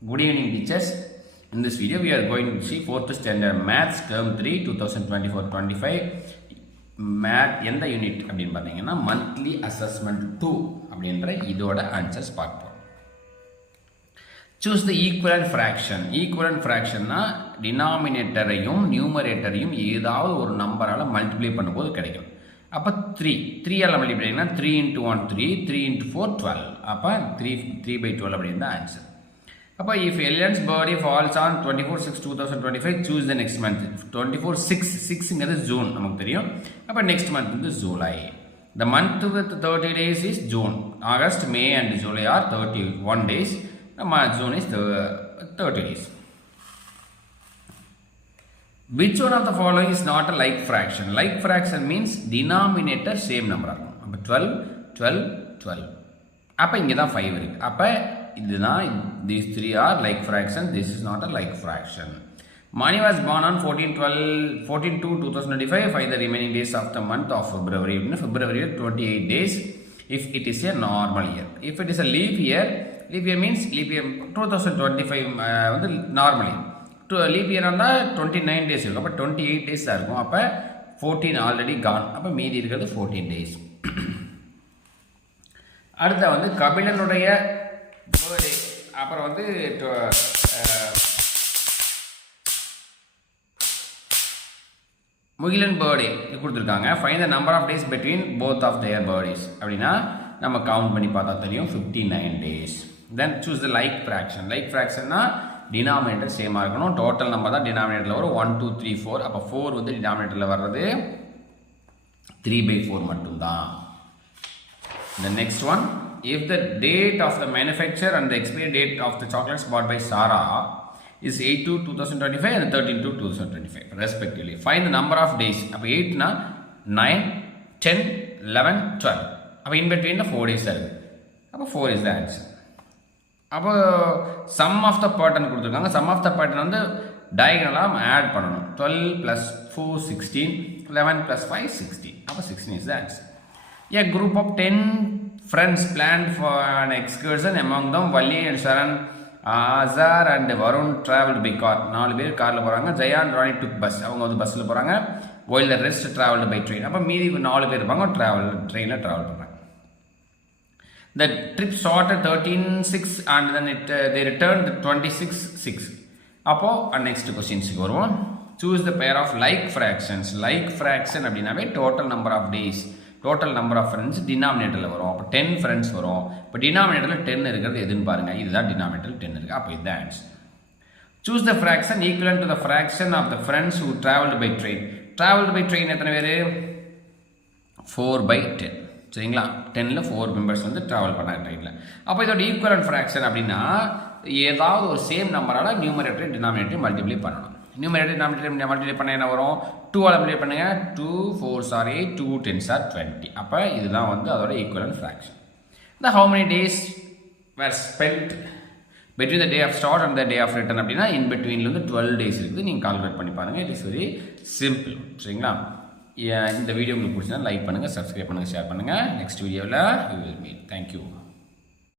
Good evening, teachers. In this video, we are going to see 4th standard Maths Term 3 2024-25 Math எந்த unit அப்படின்னு பார்த்தீங்கன்னா monthly assessment 2 அப்படின்ற இதோட answers பார்ப்போம். Choose the equivalent fraction. Equivalent ஃப்ராக்ஷன்னா டினாமினேட்டரையும் நியூமரேட்டரையும் ஏதாவது ஒரு நம்பரால் மல்டிப்ளை பண்ணும்போது கிடைக்கும். அப்போ 3ஆல் மல்டிப்ளை பண்ணிங்கன்னா 3 into 1 3, 3 into 4 12. அப்போ 3/12 அப்படின்னு தான் ஆன்சர். அப்போ if Ellen's birthday falls on 24/6/2025 choose the next month. 24/6 June நமக்கு தெரியும். அப்போ நெக்ஸ்ட் மந்த் வந்து July. The month with 30 days is June. August, May and July are 31 days. June is 30 days. Which one of the following is not a like fraction? Like fraction means denominator same number. அப்போ 12 12 12. அப்போ இங்கே தான் 5 இருக்கு. அப்போ இதுதான் these three are like fraction. This is not a like fraction. Mani was born on 14/2/2025. Find the remaining days of the month of February. February 28 days if it is a normal year. If it is a leap year means leap year 2025 வந்து normally leap year வந்தால் 29 days இருக்கும். அப்போ 28 days தான் இருக்கும். அப்போ 14 already Khan. அப்போ மீதி இருக்கிறது 14 days. அடுத்த வந்து கபிலனுடைய பர்த்டே, அப்புறம் வந்து முகிலன் பர்த்டே கொடுத்துருக்காங்க. Find the number of days between both of their birthdays அப்படின்னா நம்ம கவுண்ட் பண்ணி பார்த்தா தெரியும் 59 days. Then choose the like fraction. Like ஃப்ராக்ஷன்னா டினாமினேட்டர் சேமாக இருக்கணும். டோட்டல் நம்பர் தான் டினாமினேட்டரில் வரும். 1 2 3 4. அப்போ 4 வந்து டினாமினேட்டரில் வர்றது 3/4 மட்டும்தான். The next one, if the date of the manufacture and the expiry date of the chocolates bought by Sarah is 8/2/2025 and 13/2/2025 respectively, find the number of days. அப்போ 8 னா 9 10 11 12. அப்போ in between 4 days இருக்குது. அப்போ 4 is the answer. அப்போ some of the pattern கொடுத்துருக்காங்க. Some of the pattern வந்து டயகனலாக add பண்ணணும். 12 + 4 16, 11 + 5 16. அப்போ 16 is the answer. A group of 10 friends planned for an excursion. Among them, Valli and Sharan, Azar and Varun traveled by car. 4 பேர் காரில் போகிறாங்க. Jaya and Ronnie took bus. அவங்க வந்து பஸ்ஸில் போகிறாங்க. While the rest traveled by train. அப்போ மீதி 4 பேர் இருப்பாங்க ட்ரெயினில் ட்ராவல் பண்ணுறாங்க. The trip started 13/6 and then they returned 26/6. அப்போது நெக்ஸ்ட் கொஸ்டின்ஸுக்கு வருவோம். Choose the pair of like fractions. Like fraction அப்படின்னாவே total number of days, total number of friends டினாமினேட்டரில் வரும். அப்போ 10 ஃப்ரெண்ட்ஸ் வரும். இப்போ டினாமினேட்டரில் 10 இருக்கிறது எதுன்னு பாருங்கள். இதுதான் டினாமினேட்டரில் 10 இருக்குது. அப்போ இதுதான் answer. Choose the fraction equivalent to the fraction of the friends who travelled by train. Travelled by train எத்தனை பேர்? 4/10. சரிங்களா? 10ல் 4 மெம்பர்ஸ் வந்து ட்ராவல் பண்ணாங்க ட்ரெயினில். அப்போ இதோட ஈக்குவலன்ட் ஃப்ராக்ஷன் அப்படின்னா ஏதாவது ஒரு சேம் நம்பரால் நியூமரேட்டர் டினாமினேட்டர் மல்டிப்ளை பண்ணணும். நியூமரேட்டர் டினாமினேட்டர் மல்டிப்ளை பண்ண என்ன வரும்? 2ஆல் மல்டிப்ளை பண்ணுங்க. 2 4s are 8, 2 10s are 20. அப்போ இதுதான் வந்து அதோட ஈக்குவலன்ட் ஃப்ராக்ஷன். இந்த how many days were spent between the day of start and the day of return அப்படின்னா இன் பிட்வீனில் வந்து 12 days இருக்குது. நீங்கள் கால்குலேட் பண்ணி பாருங்கள். It is very simple. சரிங்களா? இந்த வீடியோ உங்களுக்கு பிடிச்சினா லைக் பண்ணுங்கள், சப்ஸ்கிரைப் பண்ணுங்கள், ஷேர் பண்ணுங்கள். நெக்ஸ்ட் வீடியோவில் we will meet. Thank you.